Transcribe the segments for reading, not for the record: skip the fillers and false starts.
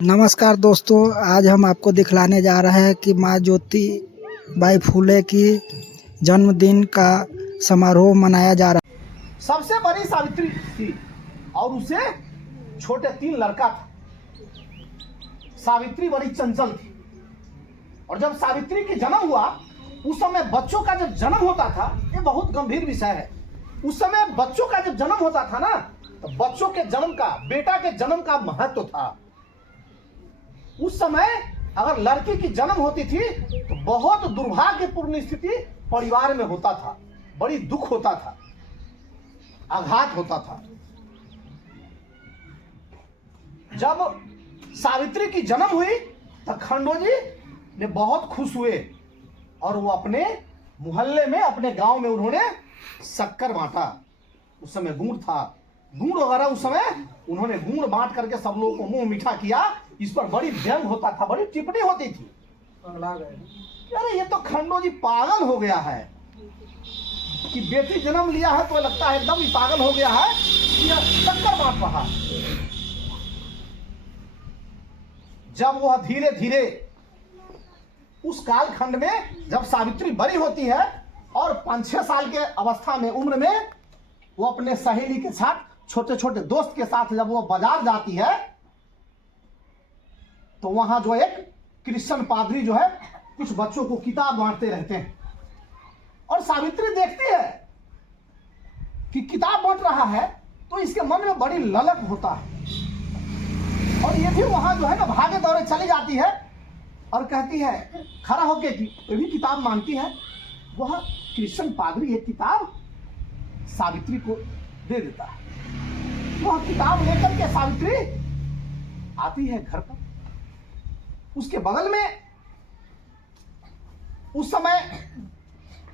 नमस्कार दोस्तों, आज हम आपको दिखलाने जा रहे हैं कि माँ ज्योतिबाई फुले की जन्मदिन का समारोह मनाया जा रहा है। सबसे बड़ी सावित्री थी और उसे छोटे 3 लड़का था। सावित्री बड़ी चंचल थी और जब सावित्री की जन्म हुआ उस समय बच्चों का जब जन्म होता था, ये बहुत गंभीर विषय है। उस समय बच्चों का जब जन्म होता था ना, तो बच्चों के जन्म का, बेटा के जन्म का महत्व था। उस समय अगर लड़की की जन्म होती थी तो बहुत दुर्भाग्यपूर्ण स्थिति परिवार में होता था, बड़ी दुख होता था, आघात होता था। जब सावित्री की जन्म हुई तो खंडोजी ने बहुत खुश हुए और वो अपने मोहल्ले में, अपने गांव में उन्होंने शक्कर बांटा। उस समय गुड़ था, गुड़ वगैरह उस समय उन्होंने गुड़ बांट करके सब लोगों को मुंह मीठा किया। इस पर बड़ी व्यंग होता था, बड़ी टिप्पणी होती थी। अरे ये तो खंडोजी पागल हो गया है कि बेटी जन्म लिया है तो लगता है एकदम ही पागल हो गया है कि शक्कर बांट रहा। जब वह धीरे धीरे उस कालखंड में जब सावित्री बड़ी होती है और 5-6 साल के अवस्था में, उम्र में, वो अपने सहेली के साथ, छोटे छोटे दोस्त के साथ जब वो बाजार जाती है तो वहां जो एक क्रिश्चियन पादरी जो है कुछ बच्चों को किताब बांटते रहते हैं और सावित्री देखती है कि किताब बांट रहा है तो इसके मन में बड़ी ललक होता है और ये भी वहां जो है ना भागे दौड़े चली जाती है और कहती है, खड़ा होके कि ये भी किताब मांगती है। वह क्रिश्चियन पादरी एक किताब सावित्री को दे देता है। वह किताब लेकर के सावित्री आती है घर पर। उसके बगल में उस समय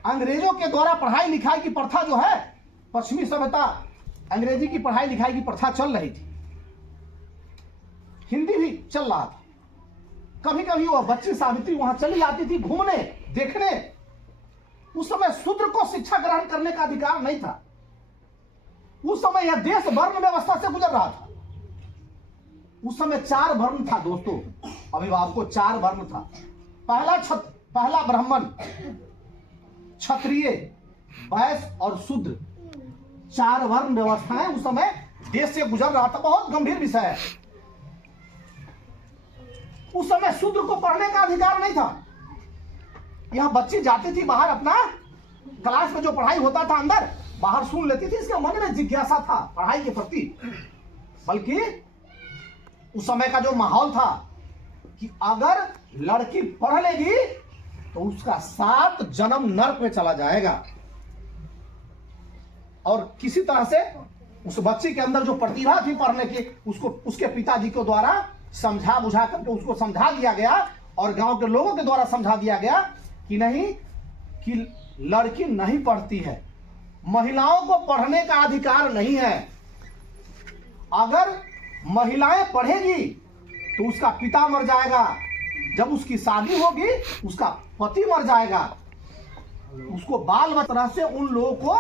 अंग्रेजों के द्वारा पढ़ाई लिखाई की प्रथा जो है, पश्चिमी सभ्यता, अंग्रेजी की पढ़ाई लिखाई की प्रथा चल रही थी, हिंदी भी चल रहा था। कभी कभी वह बच्ची सावित्री वहां चली जाती थी घूमने, देखने। उस समय शूद्र को शिक्षा ग्रहण करने का अधिकार नहीं था। उस समय यह देश वर्ण व्यवस्था से गुजर रहा था। उस समय 4 वर्ण था दोस्तों, अभिभावकों 4 वर्ण था। पहला ब्राह्मण, क्षत्रिय, वैश्य और शूद्र, 4 वर्ण व्यवस्थाएं उस समय देश से गुजर रहा था। बहुत गंभीर विषय है। उस समय शूद्र को पढ़ने का अधिकार नहीं था। यह बच्ची जाती थी बाहर, अपना क्लास में जो पढ़ाई होता था अंदर, बाहर सुन लेती थी। इसके मन में जिज्ञासा था पढ़ाई के प्रति। बल्कि उस समय का जो माहौल था कि अगर लड़की पढ़ लेगी तो उसका 7 जन्म नरक में चला जाएगा। और किसी तरह से उस बच्ची के अंदर जो प्रतिभा थी पढ़ने की, उसको उसके पिताजी के द्वारा समझा बुझा करके उसको समझा दिया गया और गांव के लोगों के द्वारा समझा दिया गया कि नहीं, कि लड़की नहीं पढ़ती है, महिलाओं को पढ़ने का अधिकार नहीं है। अगर महिलाएं पढ़ेगी तो उसका पिता मर जाएगा, जब उसकी शादी होगी उसका पति मर जाएगा। उसको बाल तरह से उन लोगों को,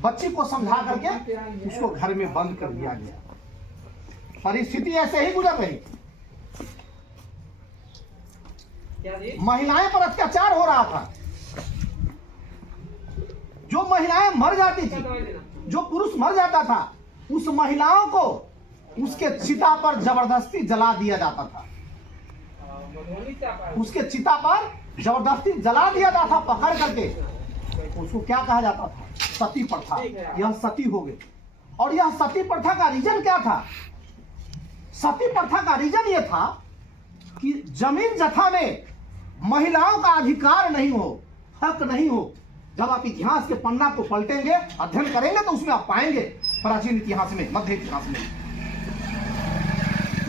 बच्ची को समझा करके उसको घर में बंद कर दिया गया। परिस्थिति ऐसे ही गुजर रही। महिलाएं पर अत्याचार हो रहा था। जो महिलाएं मर जाती थी, जो पुरुष मर जाता था, उस महिलाओं को उसके चिता पर जबरदस्ती जला दिया जाता था। उसके चिता पर जबरदस्ती जला दिया जाता था पकड़ करके। उसको क्या कहा जाता था? सती प्रथा। यह सती हो गई। और यह सती प्रथा का रीजन क्या था? सती प्रथा का रीजन यह था कि जमीन जथा में महिलाओं का अधिकार नहीं हो, हक नहीं हो। जब आप इतिहास के पन्ना को पलटेंगे, अध्ययन करेंगे तो उसमें आप पाएंगे, प्राचीन इतिहास में, मध्य इतिहास में।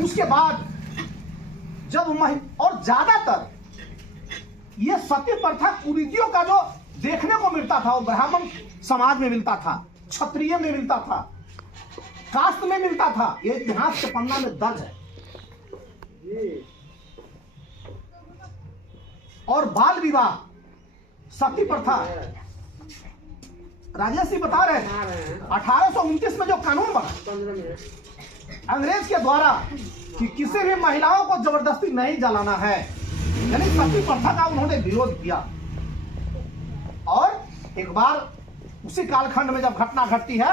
उसके बाद जब और ज्यादातर यह सती प्रथा कुरीतियों का जो देखने को मिलता था, वो ब्राह्मण समाज में मिलता था, क्षत्रिय में मिलता था, कास्ट में मिलता था। ये इतिहास के पन्ना में दर्ज है। और बाल विवाह, सती प्रथा, राजेश जी बता रहे हैं 1829 में जो कानून बना अंग्रेज के द्वारा कि किसी भी महिलाओं को जबरदस्ती नहीं जलाना है, यानी सती प्रथा का उन्होंने विरोध किया। और एक बार उसी कालखंड में जब घटना घटती है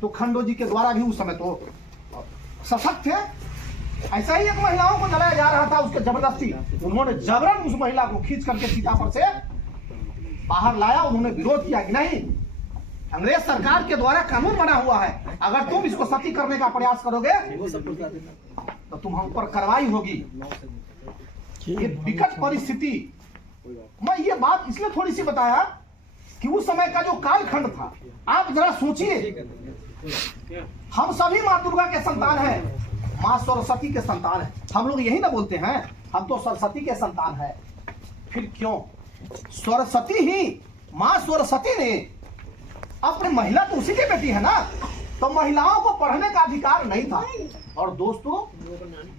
तो खंडो जी के द्वारा भी उस समय तो सशक्त थे, ऐसा ही एक महिलाओं को जलाया जा रहा था, उसके जबरदस्ती उन्होंने जबरन उस महिला को खींच करके सीता पर से बाहर लाया। उन्होंने विरोध किया कि नहीं, अंग्रेज सरकार के द्वारा कानून बना हुआ है, अगर तुम इसको सती करने का प्रयास करोगे तो तुम हम पर कार्रवाई होगी। ये विकट परिस्थिति, मैं ये बात इसलिए थोड़ी सी बताया कि उस समय का जो कालखंड था, आप जरा सोचिए, हम सभी माँ दुर्गा के संतान हैं, माँ सरस्वती के संतान है। हम लोग यही ना बोलते हैं, हम तो सरस्वती के संतान है। फिर क्यों सरस्वती ही, माँ सरस्वती ने अपने, महिला तो उसी की बेटी है ना, तो महिलाओं को पढ़ने का अधिकार नहीं था। और दोस्तों,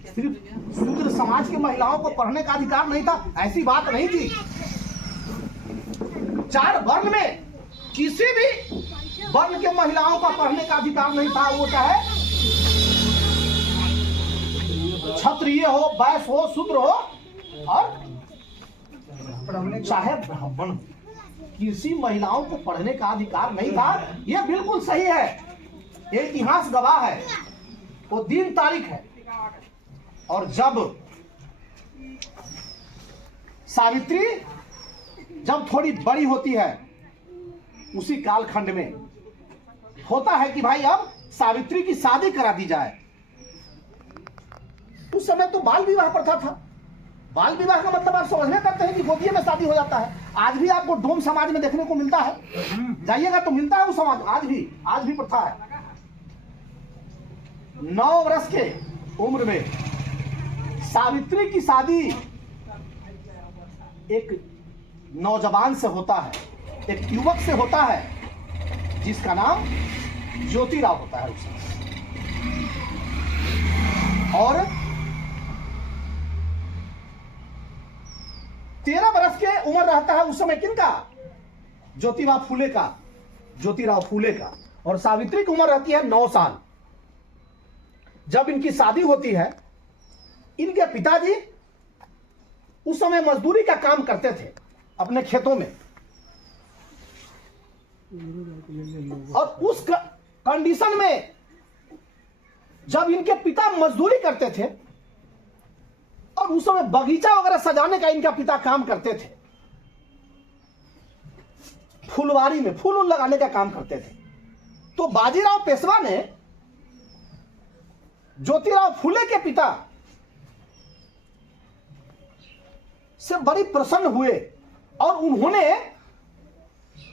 सिर्फ शूद्र समाज की महिलाओं को पढ़ने का अधिकार नहीं था, ऐसी बात नहीं थी। 4 वर्ण में किसी भी वर्ण के महिलाओं का पढ़ने का अधिकार नहीं था। वो चाहे क्षत्रिय हो, वैश्य हो, शूद्र हो, और चाहे ब्राह्मण, किसी महिलाओं को पढ़ने का अधिकार नहीं था। यह बिल्कुल सही है, ये इतिहास गवाह है, वो दिन तारीख है। और जब सावित्री जब थोड़ी बड़ी होती है, उसी कालखंड में होता है कि भाई अब सावित्री की शादी करा दी जाए। उस समय तो बाल विवाह प्रथा था। बाल विवाह का मतलब आप समझने करते हैं कि गोदिये में शादी हो जाता है। आज भी आपको डोम समाज में देखने को मिलता है, जाइएगा तो मिलता है वो समाज, आज भी प्रथा है। 9 वर्ष के उम्र में सावित्री की शादी एक नौजवान से होता है, एक युवक से होता है जिसका नाम ज्योतिराव होता है उस समय। और 13 वर्ष के उम्र रहता है उस समय किनका? ज्योतिबा फूले का, ज्योतिराव फूले का। और सावित्री की उम्र रहती है 9 साल। जब इनकी शादी होती है, इनके पिताजी उस समय मजदूरी का काम करते थे अपने खेतों में, और उस कंडीशन में जब इनके पिता मजदूरी करते थे, और उस समय बगीचा वगैरह सजाने का इनका पिता काम करते थे, फुलवारी में फूल लगाने का काम करते थे। तो बाजीराव पेशवा ने ज्योतिराव फूले के पिता से बड़ी प्रसन्न हुए, और उन्होंने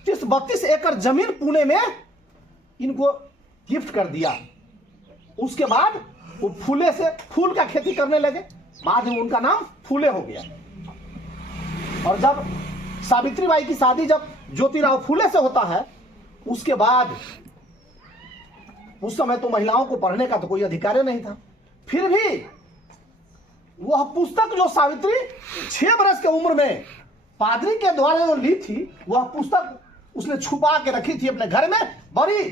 30-32 एकड़ जमीन पुणे में इनको गिफ्ट कर दिया। उसके बाद वो फूले से फूल का खेती करने लगे, बाद में उनका नाम फूले हो गया। और जब सावित्री बाई की शादी जब ज्योतिराव फूले से होता है, उसके बाद उस समय तो महिलाओं को पढ़ने का तो कोई अधिकार नहीं था। फिर भी वह पुस्तक जो सावित्री 6 वर्ष की उम्र में पादरी के द्वारा जो ली थी, वह पुस्तक उसने छुपा के रखी थी अपने घर में, बड़ी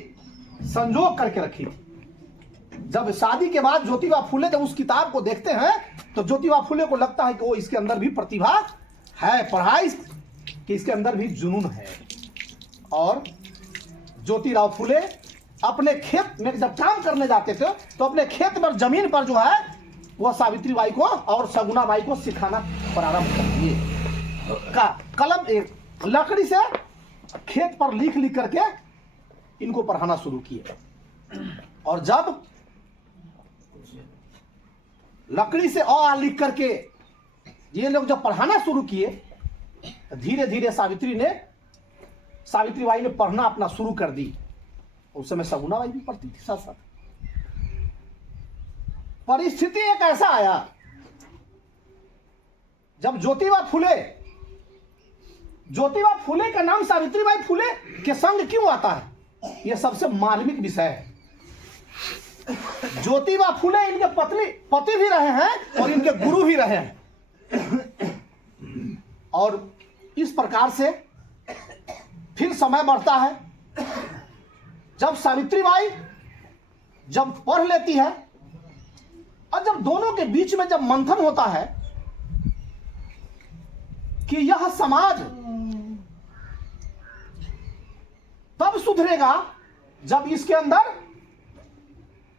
संजोग करके रखी थी। जब शादी के बाद ज्योतिबा फूले जब उस किताब को देखते हैं, तो ज्योतिबा फूले को लगता है कि वो इसके अंदर भी प्रतिभा है, पढ़ाई कि इसके अंदर भी जुनून है। और ज्योतिराव फूले अपने खेत में जब काम करने जाते थे, तो अपने खेत पर जमीन पर जो है वह सावित्री बाई को और सगुना बाई को सिखाना प्रारंभ कर दिए। कलम एक लकड़ी से खेत पर लिख लिख करके इनको पढ़ाना शुरू किए। और जब लकड़ी से अ लिख करके ये लोग जब पढ़ाना शुरू किए, धीरे धीरे सावित्री बाई ने पढ़ना अपना शुरू कर दी। उस समय सगुना बाई भी पढ़ती थी साथ साथ। परिस्थिति एक ऐसा आया, जब ज्योतिबा फूले का नाम सावित्री बाई फूले के संग क्यों आता है, यह सबसे मार्मिक विषय है। ज्योतिबा फूले इनके पति भी रहे हैं और इनके गुरु भी रहे हैं। और इस प्रकार से फिर समय बढ़ता है। जब सावित्री बाई जब पढ़ लेती है, और जब दोनों के बीच में जब मंथन होता है कि यह समाज तब सुधरेगा जब इसके अंदर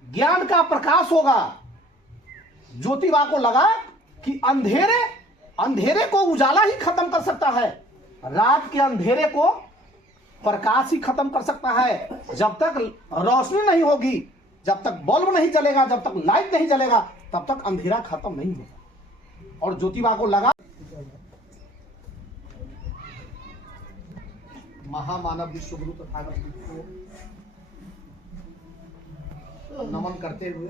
ज्ञान का प्रकाश होगा। ज्योतिबा को लगा कि अंधेरे को उजाला ही खत्म कर सकता है, रात के अंधेरे को प्रकाश ही खत्म कर सकता है। जब तक रोशनी नहीं होगी, जब तक बल्ब नहीं जलेगा, जब तक लाइट नहीं जलेगा, तब तक अंधेरा खत्म नहीं होगा। और ज्योतिबा को लगा महामानव विश्वगुरु तथागत को नमन करते हुए,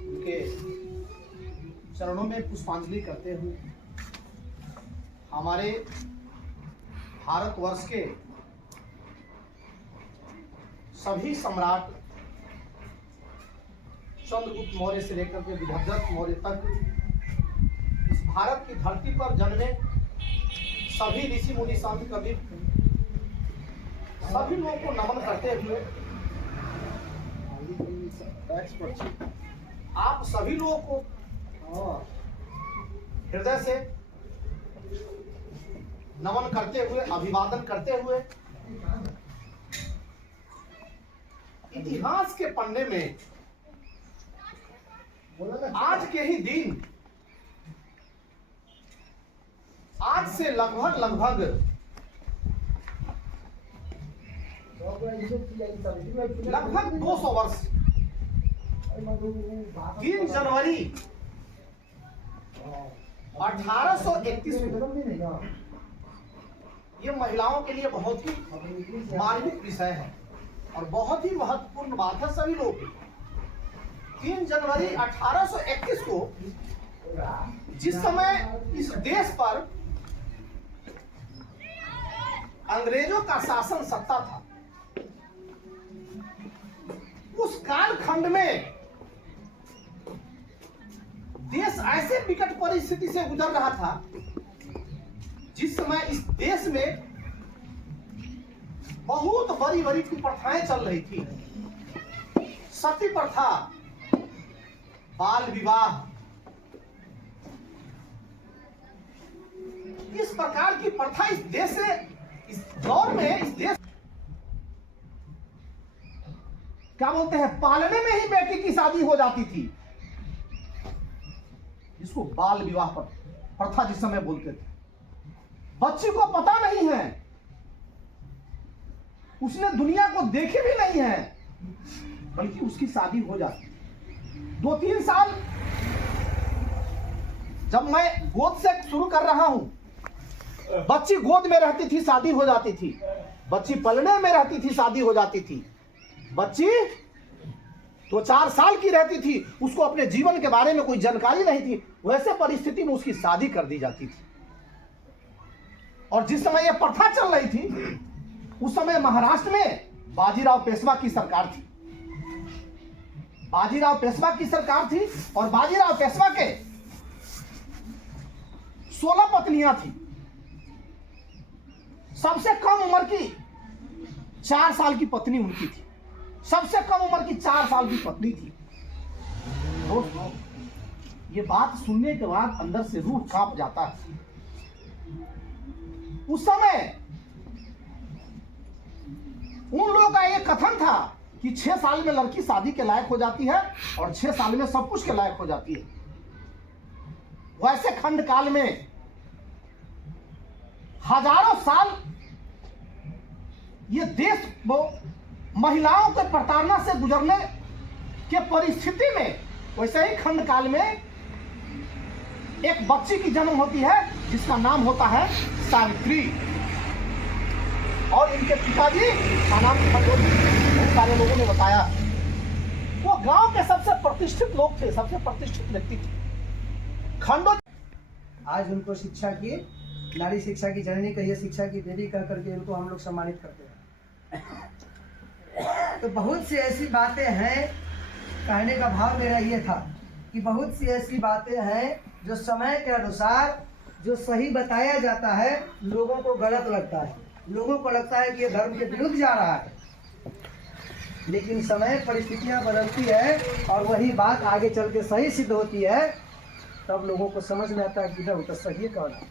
उनके चरणों में पुष्पांजलि करते हुए, हमारे भारतवर्ष के सभी सम्राट चंद्रगुप्त मौर्य से लेकर के विभद्रथ मौर्य तक इस भारत की धरती पर जन्मे सभी ऋषि मुनि संत कवि सभी लोगों को नमन करते हुए, आप सभी लोगों को हृदय से नमन करते हुए, अभिवादन करते हुए, इतिहास के पन्ने में आज के ही दिन, आज से लगभग 200 वर्ष 3 जनवरी 1831 ये महिलाओं के लिए बहुत ही मार्मिक विषय है और बहुत ही महत्वपूर्ण बात है सभी लोग। 3 जनवरी 1831 को जिस समय इस देश पर अंग्रेजों का शासन सत्ता था, उस कालखंड में देश ऐसे विकट परिस्थिति से गुजर रहा था जिस समय इस देश में बहुत बड़ी बड़ी कुप्रथाएं चल रही थी। सती प्रथा, बाल विवाह, इस प्रकार की प्रथा इस देश से, इस दौर में इस देश क्या बोलते हैं, पालने में ही बेटी की शादी हो जाती थी, जिसको बाल विवाह प्रथा जिस समय बोलते थे। बच्ची को पता नहीं है, उसने दुनिया को देखे भी नहीं है, बल्कि उसकी शादी हो जाती। 2-3 साल जब मैं गोद से शुरू कर रहा हूं, बच्ची गोद में रहती थी, शादी हो जाती थी। बच्ची पलने में रहती थी, शादी हो जाती थी। बच्ची 2-4 साल की रहती थी, उसको अपने जीवन के बारे में कोई जानकारी नहीं थी, वैसे परिस्थिति में उसकी शादी कर दी जाती थी। और जिस समय यह प्रथा चल रही थी, उस समय महाराष्ट्र में बाजीराव पेशवा की सरकार थी। बाजीराव पेशवा की सरकार थी और बाजीराव पेशवा के 16 पत्नियां थी। सबसे कम उम्र की 4 साल की पत्नी उनकी थी। सबसे कम उम्र की 4 साल की पत्नी थी। दोस्तों, ये बात सुनने के बाद अंदर से रूह कांप जाता है। उस समय उन लोगों का यह कथन था कि 6 साल में लड़की शादी के लायक हो जाती है और 6 साल में सब कुछ के लायक हो जाती है। वैसे खंड काल में हजारों साल ये देश वो महिलाओं के प्रताड़ना से गुजरने के परिस्थिति में, वैसे ही खंड काल में एक बच्ची की जन्म होती है जिसका नाम होता है सावित्री। और इनके पिताजी का नाम बहुत सारे लोगों ने बताया, वो गांव के सबसे प्रतिष्ठित लोग थे, सबसे प्रतिष्ठित व्यक्ति थे। खंडो आज उनको शिक्षा की, नारी शिक्षा की जननी कहिए, शिक्षा की देवी कह करके उनको हम लोग सम्मानित करते हैं। तो बहुत सी ऐसी बातें हैं, कहने का भाव मेरा ये था कि बहुत सी ऐसी बातें हैं जो समय के अनुसार जो सही बताया जाता है, लोगों को गलत लगता है। लोगों को लगता है कि ये धर्म के विरुद्ध जा रहा है, लेकिन समय परिस्थितियां बदलती है और वही बात आगे चल के सही सिद्ध होती है, तब लोगों को समझ में आता है कि तो सही है कौन है।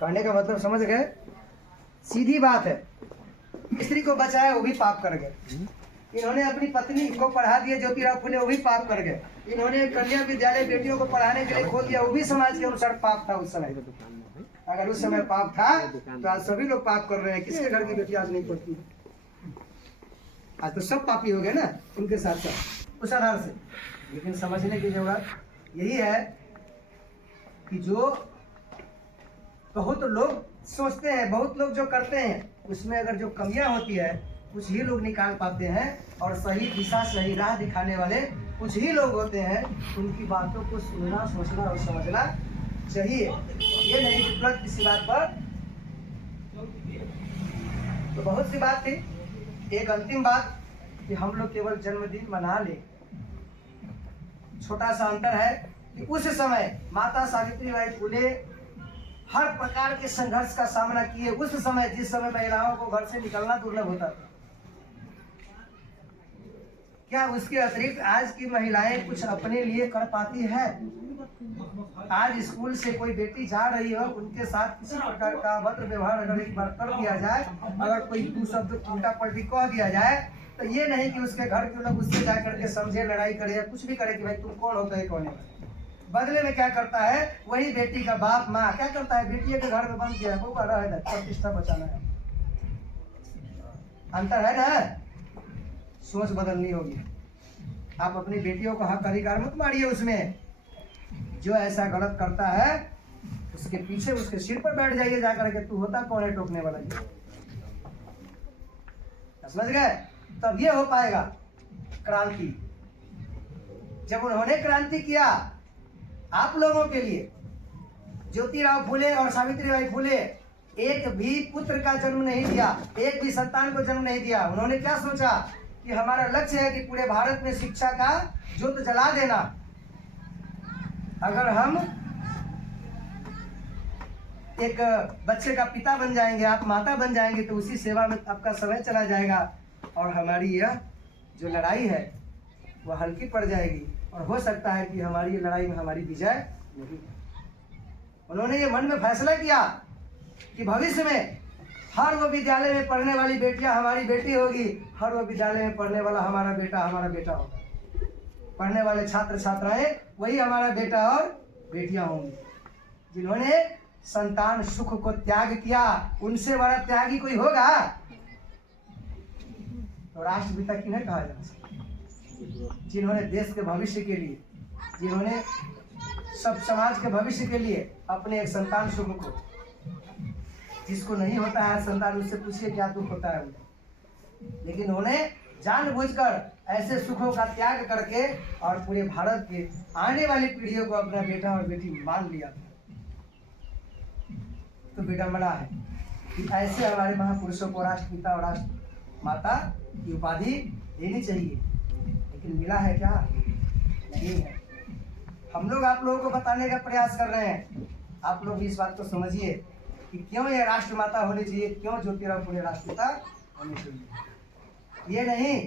कहने का मतलब समझ गए, सीधी बात है। स्त्री को बचाया वो भी पाप कर गए, इन्होंने अपनी पत्नी को पढ़ा दिया ज्योतिराव फुले, वो भी पाप कर गए, इन्होंने कन्या विद्यालय बेटियों को पढ़ाने के लिए खोल दिया, वो भी समाज के अनुसार पाप था उस समय। अगर उस समय पाप था तो आज सभी लोग पाप कर रहे हैं। किसके घर की बेटी आज नहीं पढ़ती है? आज तो सब पापी हो गए ना उनके साथ साथ, उस आधार से। लेकिन समझने की जरूरत यही है कि जो बहुत लोग सोचते हैं, बहुत लोग जो करते हैं, उसमें अगर जो कमियां होती है कुछ ही लोग निकाल पाते हैं, और सही दिशा सही राह दिखाने वाले कुछ ही लोग होते हैं। उनकी बातों को सुनना, सोचना और समझना चाहिए। ये नहीं कि तुरंत किसी बात पर। तो बहुत सी बात थी। एक अंतिम बात कि हम लोग केवल जन्मदिन मना ले। छोटा सा अंतर है कि उस समय माता सावित्रीबाई फुले हर प्रकार के संघर्ष का सामना किए। उस समय जिस समय महिलाओं को घर से निकलना दुर्लभ होता था, क्या उसके अतिरिक्त आज की महिलाएं कुछ अपने लिए कर पाती है? आज स्कूल से कोई बेटी जा रही हो, उनके साथ किसी प्रकार का भद्र व्यवहार अगर एक बार कर दिया जाए, अगर कोई दो शब्द उल्टा पलटी कह दिया जाए, तो ये नहीं कि उसके घर के लोग उससे जाकर के समझे, लड़ाई करे या कुछ भी करे कि भाई तुम कौन होता है कौन है। बदले में क्या करता है वही बेटी का बाप माँ क्या करता है, बेटी के घर में बंद किया है, वो कर रहा है प्रतिष्ठा बचाना है। अंतर है ना, सोच बदलनी होगी। आप अपनी बेटियों का हक अधिकार मत मारिए। उसमें जो ऐसा गलत करता है उसके पीछे उसके सिर पर बैठ जाइए जाकर के, तू होता कौन है टोकने वाला। समझ गए? तब ये हो पाएगा क्रांति। जब उन्होंने क्रांति किया आप लोगों के लिए, ज्योतिराव फुले और सावित्रीबाई फुले एक भी पुत्र का जन्म नहीं दिया, एक भी संतान को जन्म नहीं दिया। उन्होंने क्या सोचा कि हमारा लक्ष्य है कि पूरे भारत में शिक्षा का ज्योत जला देना। अगर हम एक बच्चे का पिता बन जाएंगे, आप माता बन जाएंगे, तो उसी सेवा में आपका समय चला जाएगा और हमारी यह जो लड़ाई है वह हल्की पड़ जाएगी, और हो सकता है कि हमारी ये लड़ाई में हमारी विजय नहीं। उन्होंने ये मन में फैसला किया कि भविष्य में हर वो विद्यालय में पढ़ने वाली बेटियां हमारी बेटी होगी, हर वो विद्यालय में पढ़ने वाला हमारा बेटा होगा। पढ़ने वाले छात्र छात्राएं वही हमारा बेटा और बेटियां होंगी। जिन्होंने संतान सुख को त्याग किया, उनसे बड़ा त्यागी कोई होगा? तो राष्ट्रपिता किन्हें कहा जा सकता? जिन्होंने देश के भविष्य के लिए, जिन्होंने सब समाज के भविष्य के लिए अपने एक संतान सुख को, जिसको नहीं होता है संतान, उससे पूछिए क्या दुख होता है उन्हें। लेकिन उन्होंने जानबूझकर ऐसे सुखों का त्याग करके और पूरे भारत के आने वाली पीढ़ियों को अपना बेटा और बेटी मान लिया। तो विडंबना है कि ऐसे हमारे महापुरुषों को राष्ट्रपिता और राष्ट्र माता की उपाधि देनी चाहिए, लेकिन मिला है क्या? नहीं है। हम लोग आप लोगों को बताने का प्रयास कर रहे हैं। आप लोग भी इस बात को समझिए कि क्यों ये राष्ट्रमाता होनी चाहिए, क्यों ज्योतिराव फुले राष्ट्रपिता होनी चाहिए। ये नहीं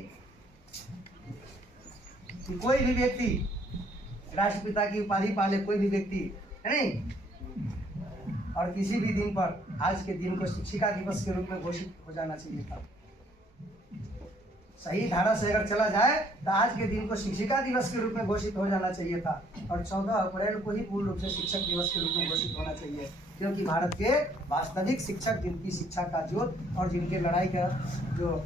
कि कोई भी व्यक्ति राष्ट्रपिता की उपाधि पाले, कोई भी व्यक्ति है नहीं। और किसी भी दिन पर, आज के दिन को शिक्षिका दिवस के रूप में घोषित हो जाना चाहिए था। सही धारा से अगर चला जाए तो आज के दिन को शिक्षिका दिवस के रूप में घोषित हो जाना चाहिए था, और 14 अप्रैल को ही पूर्ण रूप से शिक्षक दिवस के रूप में घोषित होना चाहिए, क्योंकि भारत के वास्तविक शिक्षक, जिनकी शिक्षा का ज्योत और जिनके लड़ाई का जो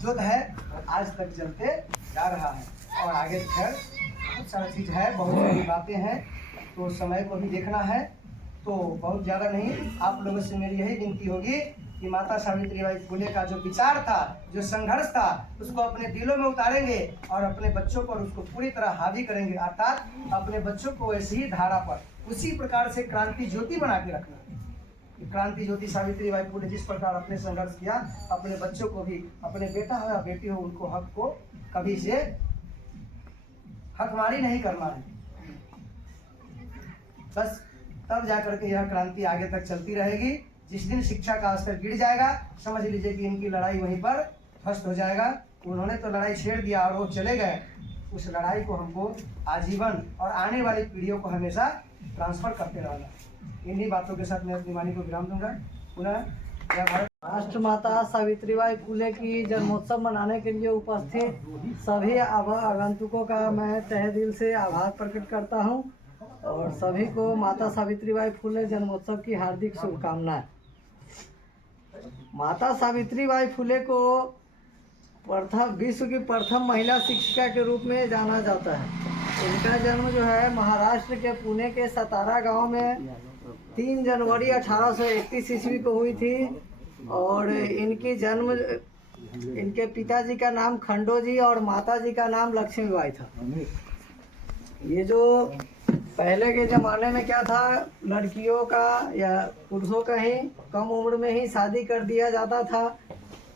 ज्योत है आज तक जलते जा रहा है। और आगे खैर बहुत सारा चीज़ है, बहुत सारी बातें हैं, तो समय को भी देखना है। तो बहुत ज़्यादा नहीं, आप लोगों से मेरी यही विनती होगी कि माता सावित्रीबाई फुले का जो विचार था, जो संघर्ष था, उसको अपने दिलों में उतारेंगे और अपने बच्चों पर उसको पूरी तरह हावी करेंगे। अर्थात अपने बच्चों को ऐसी ही धारा पर, उसी प्रकार से क्रांति ज्योति बना के रखना। क्रांति ज्योति सावित्रीबाई फुले जिस प्रकार अपने संघर्ष किया, अपने बच्चों को भी, अपने बेटा हो या बेटी हो, उनको हक को कभी से हकमारी नहीं करना है। बस तब जाकर के यह क्रांति आगे तक चलती रहेगी। जिस दिन शिक्षा का स्तर गिर जाएगा, समझ लीजिए कि इनकी लड़ाई वहीं पर ध्वस्त हो जाएगा। उन्होंने तो लड़ाई छेड़ दिया और वो चले गए, उस लड़ाई को हमको आजीवन और आने वाली पीढ़ियों को हमेशा ट्रांसफर करते रहना। इन्हीं बातों के साथ मैं अपनी वाणी को विराम दूंगा। पुनः जय भारत। राष्ट्रमाता सावित्रीबाई फुले की जन्मोत्सव मनाने के लिए उपस्थित सभी आगंतुकों का मैं तहे दिल से आभार प्रकट करता हूं और सभी को माता सावित्रीबाई फुले जन्मोत्सव की हार्दिक शुभकामनाएं। माता सावित्रीबाई फुले को विश्व की प्रथम महिला शिक्षिका के रूप में जाना जाता है। इनका जन्म जो है महाराष्ट्र के पुणे के सतारा गांव में 3 जनवरी 1831 ईस्वी को हुई थी और इनके पिताजी का नाम खंडोजी और माताजी का नाम लक्ष्मीबाई था। ये जो पहले के ज़माने में क्या था, लड़कियों का या पुरुषों का ही कम उम्र में ही शादी कर दिया जाता था।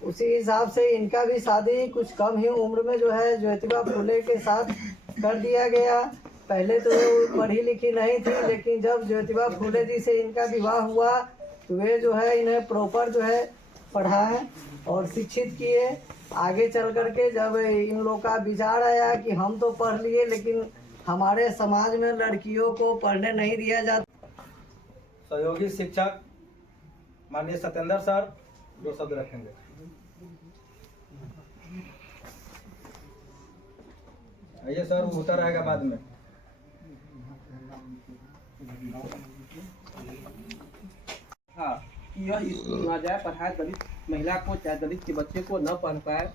उसी हिसाब से इनका भी शादी कुछ कम ही उम्र में जो है ज्योतिबा फुले के साथ कर दिया गया। पहले तो वो पढ़ी लिखी नहीं थी, लेकिन जब ज्योतिबा फुले जी से इनका विवाह हुआ तो वे जो है इन्हें प्रॉपर जो है पढ़ाए और शिक्षित किए। आगे चल करके जब इन लोग का विचार आया कि हम तो पढ़ लिए लेकिन हमारे समाज में लड़कियों को पढ़ने नहीं दिया जाता। सहयोगी शिक्षक माननीय सत्येंद्र सर 2 शब्द रखेंगे। आइए सर, वो होता रहेगा बाद में। हाँ, यह स्कूल ना जाए, पढ़ाए दलित महिला को चाहे दलित के बच्चे को न पढ़ पाए,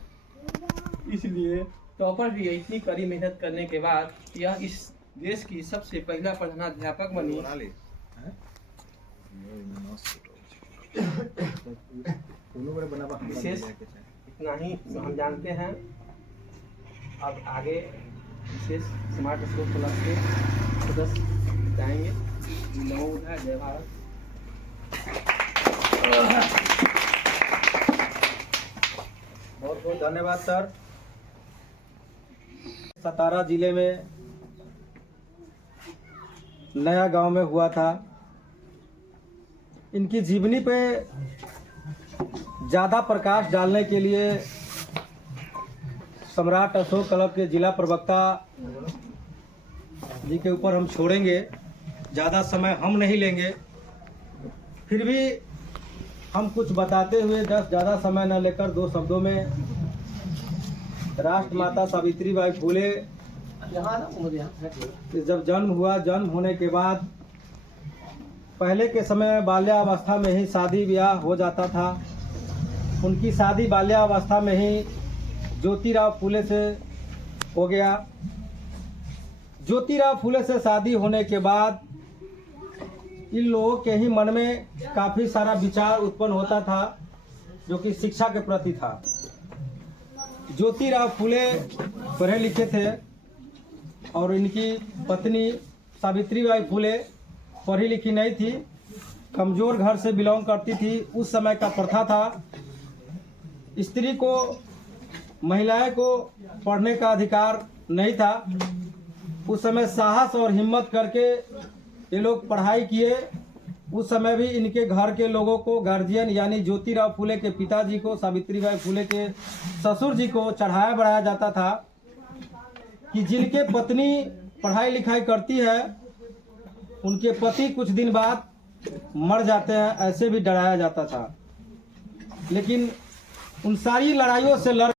इसलिए टॉपर भी इतनी कड़ी मेहनत करने के बाद यह इस देश की सबसे पहला प्रधानाध्यापक बनी। विशेष इतना ही हम जानते हैं। अब आगे विशेष स्मार्ट स्कूल क्लास के सदस्य जाएंगे। नमो बुद्धाय, जय भारत। बहुत बहुत धन्यवाद सर। सतारा जिले में नया गांव में हुआ था। इनकी जीवनी पे ज़्यादा प्रकाश डालने के लिए सम्राट अशोक क्लब के जिला प्रवक्ता जी के ऊपर हम छोड़ेंगे, ज़्यादा समय हम नहीं लेंगे। फिर भी हम कुछ बताते हुए ज़्यादा समय न लेकर 2 शब्दों में राष्ट्रमाता सावित्रीबाई फुले जब जन्म हुआ, जन्म होने के बाद पहले के समय में बाल्यावस्था में ही शादी ब्याह हो जाता था। उनकी शादी बाल्यावस्था में ही ज्योतिराव फुले से हो गया। ज्योतिराव फुले से शादी होने के बाद इन लोगों के ही मन में काफ़ी सारा विचार उत्पन्न होता था जो कि शिक्षा के प्रति था। ज्योतिराव फुले पढ़े लिखे थे और इनकी पत्नी सावित्रीबाई फुले पढ़ी लिखी नहीं थी, कमज़ोर घर से बिलोंग करती थी। उस समय का प्रथा था, स्त्री को, महिलाएं को पढ़ने का अधिकार नहीं था। उस समय साहस और हिम्मत करके ये लोग पढ़ाई किए। उस समय भी इनके घर के लोगों को, गार्जियन यानी ज्योतिराव फुले के पिताजी को, सावित्रीबाई फुले के ससुर जी को चढ़ाया बढ़ाया जाता था कि जिनके पत्नी पढ़ाई लिखाई करती है उनके पति कुछ दिन बाद मर जाते हैं, ऐसे भी डराया जाता था। लेकिन उन सारी लड़ाइयों से